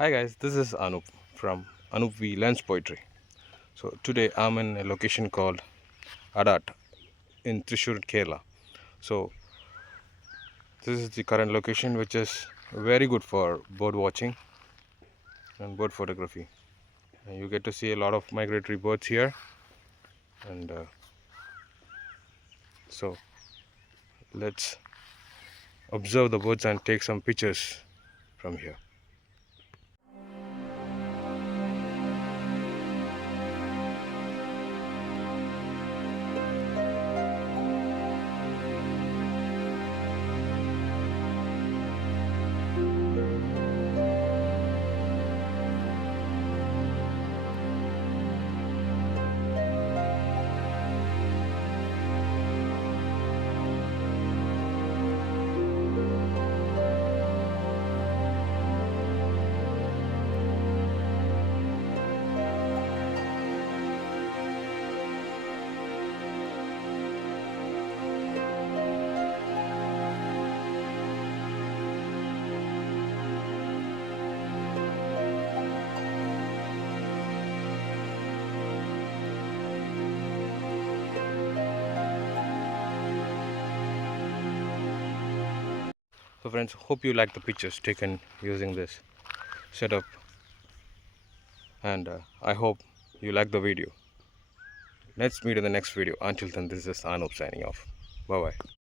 Hi guys, this is Anup from Anup V Lens Poetry. So today I'm in a location called Adatt in Thrissur, Kerala. So this is the current location, which is very good for bird watching and bird photography. And you get to see a lot of migratory birds here, and so let's observe the birds and take some pictures from here. So friends, hope you like the pictures taken using this setup, and I hope you like the video. Let's meet in the next video. Until then, this is Anup signing off. Bye bye.